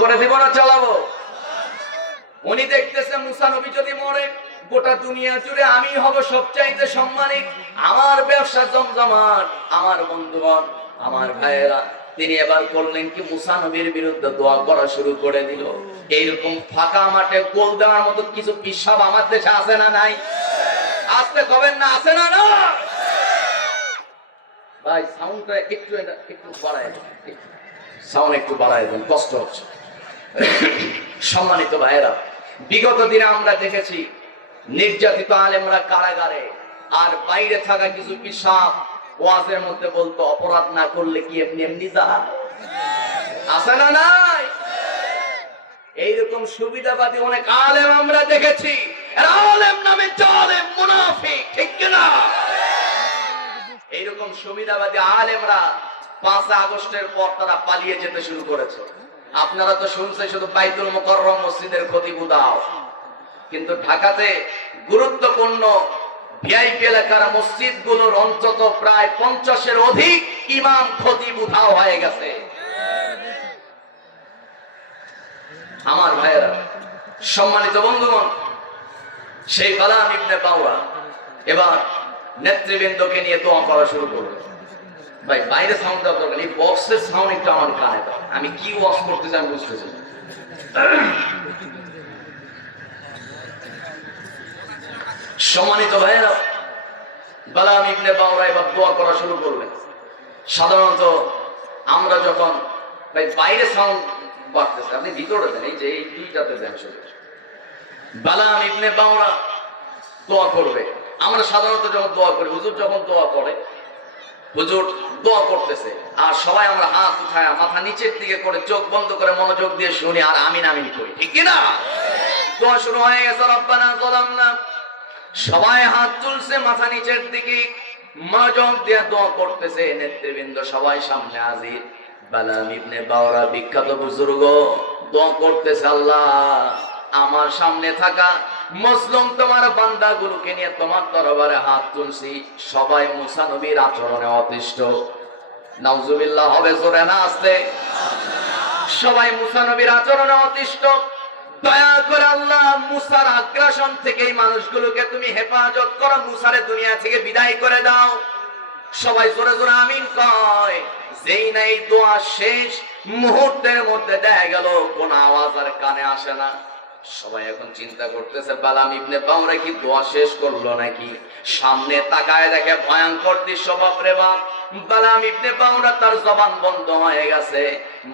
করে দিব না চালাবো? উনি দেখতেছে মুসা নবী যদি মরে গোটা দুনিয়া জুড়ে আমি হব সবচাইতে সম্মানিত, আমার ব্যবসা জমজমাট। আমার বন্ধুগণ, আমার ভাইয়েরা, তিনি এবার করলেন কি, মুসা নবীর বিরুদ্ধে দোয়া করা শুরু করে দিল। এইরকম ফাঁকা মাঠে গোল দেওয়ার মতো কিছু পিসাব আমার দেশে আছে না নাই? আসতে কবেন না, আছে না না? ভাই সাউন্ডটা একটু বাড়ায় দেন, সাউন্ড একটু বাড়ায় দেন, কষ্ট হচ্ছে। সম্মানিত ভাইয়েরা, বিগত দিনে আমরা দেখেছি নির্যাতিত আলেমরা কারাগারে, আর বাইরে থাকা কিছু পিসাব ওয়াজের মধ্যে বলতো অপরাধ না করলে কি এমনি এমনি যা, আছে না নাই? এইরকম সুবিধাবাদী অনেক আলেম আমরা দেখেছি। আলেম নামে জালেম মুনাফিক, ঠিক কিনা? এইরকম সুবিধাবাদী আলেমরা 5 আগস্টের পর তারা পালিয়ে যেতে শুরু করেছে। আপনারা তো শুনছেন শুধু বাইতুল মুকাররম মসজিদের খতিব উদাও, কিন্তু ঢাকাতে গুরুত্বপূর্ণ ভিআইপি এলাকার মসজিদগুলোর অন্তত প্রায় 50-এর অধিক ইমাম খতিব উধাও হয়ে গেছে। আমার ভাইয়েরা, সম্মানিত বন্ধুগণ, সেই কালাম ইবনে বাউরা এবার নেতৃবৃন্দকে নিয়ে দোয়া করা শুরু করলো। ভাই বাইরে সাউন্ড দেওয়ার দরকার নেই, বক্সের সাউন্ড একটু আমার কানে দাও। আমি কি ওয়াজ করতে চাই বুঝতেছি। সম্মানিত ভাইয়েরা, কালাম ইবনে বাউরা এবার দোয়া করা শুরু করলেন। সাধারণত আমরা যখন বাইরে সাউন্ড বাড়তেছে, আপনি ভিতরে দেন, এই যে এই দুইটাতে দেন শুধু। কালাম ইবনে বাউরা দোয়া করবে। আমরা সাধারণত যখন দোয়া করি, হুজুর যখন দোয়া করে, হুজুর দোয়া করতেছে আর সবাই আমরা হাত উঠায় মাথা নিচের দিকে করে চোখ বন্ধ করে মনোযোগ দিয়ে শুনি আর আমিন আমিন করি, ঠিক কিনা? দোয়া শুরু হয়ে গেছে, রব্বানা যালামনা, সবাই হাত তুলছে মাথা নিচের দিকে, মনোযোগ দিয়ে দোয়া করতেছে। নেতৃবৃন্দ সবাই সামনে হাজির। কালাম ইবনে বাউরা বিখ্যাত বুজুর্গ দোয়া করতেছে, আল্লাহ আমার সামনে থাকা মুসলিম তোমার বান্দাগুলোকে নিয়ে তোমার দরবারে হাত তুলছি, সবাই মুসা নবীর আচরণে অতিষ্ঠ। নাউজুবিল্লাহ হবে জোরে না আসতে? সবাই মুসা নবীর আচরণে অতিষ্ঠ। দয়া করে আল্লাহ মুসার আগ্রাসন থেকে এই মানুষগুলোকে তুমি হেফাজত করো, মুসারে দুনিয়া থেকে বিদায় করে দাও। সবাই জোরে জোরে আমিন কয়। যেই না এই দোয়া শেষ মুহূর্তের মধ্যে দেখা গেল কোন আওয়াজ আর কানে আসে না। সবাই এখন চিন্তা করতেছে কালাম ইবনে বাউরা কি দোয়া শেষ করলো নাকি? সামনে তাকায় দেখে ভয়ঙ্কর দৃশ্য, বাপরে বাপ। কালাম ইবনে বাউরা তার জবান বন্ধ হয়ে গেছে,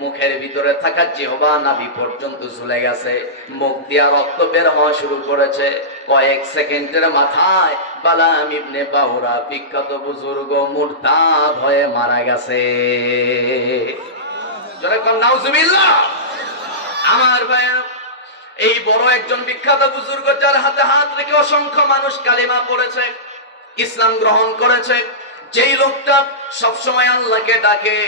মুখের ভিতরে থাকা জিহ্বা নাভি পর্যন্ত ঝুলে গেছে, মুখ দিয়া রক্ত বের হওয়া শুরু করেছে। কয়েক সেকেন্ডের মাথায় কালাম ইবনে বাউরা বিখ্যাত বুজুর্গ মুরতাদ হয়ে মারা গেছে। জোরে কোন নাউজুবিল্লাহ। আমার ভাইরা, এই বড় একজন বিখ্যাত বুজুর্গ যার হাতে হাত রেখে অসংখ্য মানুষ কালিমা পড়েছে, ইসলাম গ্রহণ করেছে, যেই লোকটা সবসময় আল্লাহকে ডাকে,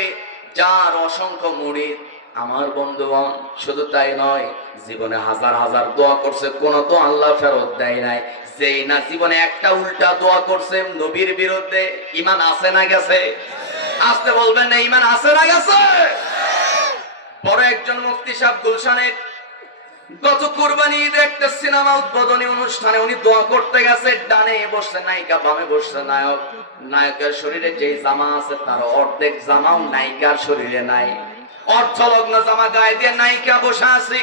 যার অসংখ্য মুরিদ। আমার বন্ধুগণ, শুধু তাই নয়, জীবনে হাজার হাজার দোয়া করছে, কোন তো আল্লাহ ফেরত দেয় নাই। যেই না জীবনে একটা উল্টা দোয়া করছে নবীর বিরুদ্ধে, ঈমান আছে না গেছে? আসতে বলবেন না, ঈমান আছে না গেছে? বড় একজন মুফতি সাহেব গুলশানের গত কুরবানি ঈদে একটা সিনেমা উদ্বোধনী অনুষ্ঠানে উনি দোয়া করতে গেছে। ডানে বসছে নায়িকা, বামে বসছে নায়ক। নায়কের শরীরে যে জামা আছে তার অর্ধেক জামাও নায়িকার শরীরে নাই। অর্ধলগ্ন জামা গায়ে দিয়ে নায়িকা বসে আছে,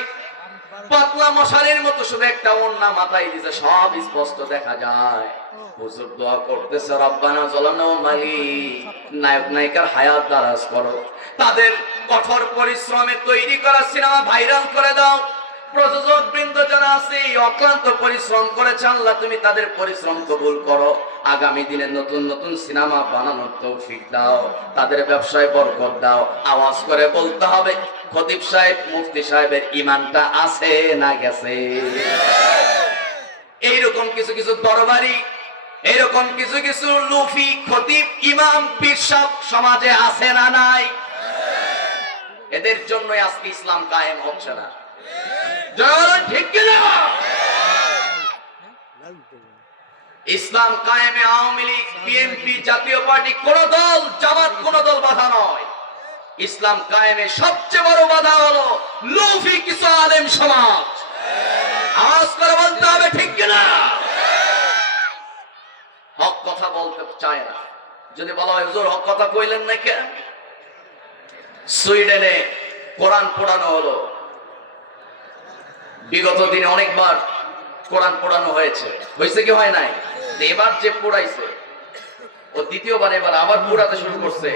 পাতলা মশারির মতো শুধু একটা ওড়না মাথায় দিয়েছে, সব স্পষ্ট দেখা যায়। হুজুর দোয়া করতেছে, রব্বানা যালামনা ওয়া মালিক, নায়ক নায়িকার হায়াত দারাজ করো, তাদের কঠোর পরিশ্রমে তৈরি করা সিনেমা ভাইরাল করে দাও। প্রযোজক বৃন্দ যারা আছে অক্লান্ত পরিশ্রম করেছে, আল্লাহ তুমি তাদের পরিশ্রম কবুল করো। আগামী দিনে নতুন নতুন সিনেমা বানানোর তৌফিক দাও, তাদের ব্যবসায় বরকত দাও। আওয়াজ করে বলতে হবে, খতিব সাহেব মুফতি সাহেবের ঈমানটা আছে না গেছে? এইরকম কিছু কিছু দরবারি, এইরকম কিছু কিছু লুফি খতিব ইমাম পীর সাহেব সমাজে আছে না নাই? এদের জন্যই আজকে ইসলাম কায়েম হচ্ছে না। ঠিক কিনা? ইসলাম কায়েমে আওয়ামী লীগ, বিএনপি, জাতীয় পার্টি কোন দল, জামাত কোন দল বাধা নয়। ইসলাম কায়েমে সবচেয়ে বড় বাধা হলো লুফ সমাজ। আওয়াজ করে বলতে হবে ঠিক কিনা? হক কথা বলতে চায় না। যদি বলা হয় হুজুর হক কথা কইলেন না কেন? সুইডেনে কোরআন পোড়ানো হলো, বিগত দিনে অনেকবার কোরআন পোড়ানো হয়েছে, হয়েছে কি হয় নাই? এবার যে পোড়াইছে ও দ্বিতীয়বার এবার আবার পোড়াতে শুরু করছে,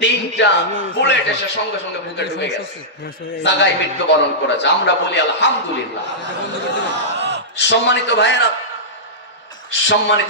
3টা বুলেট এসে সঙ্গে সঙ্গে বুকে ঢুকে গেছে, জায়গায় মৃত্যুবরণ করেছে। আমরা বলি আলহামদুলিল্লাহ। সম্মানিত ভাইয়েরা, সম্মানিত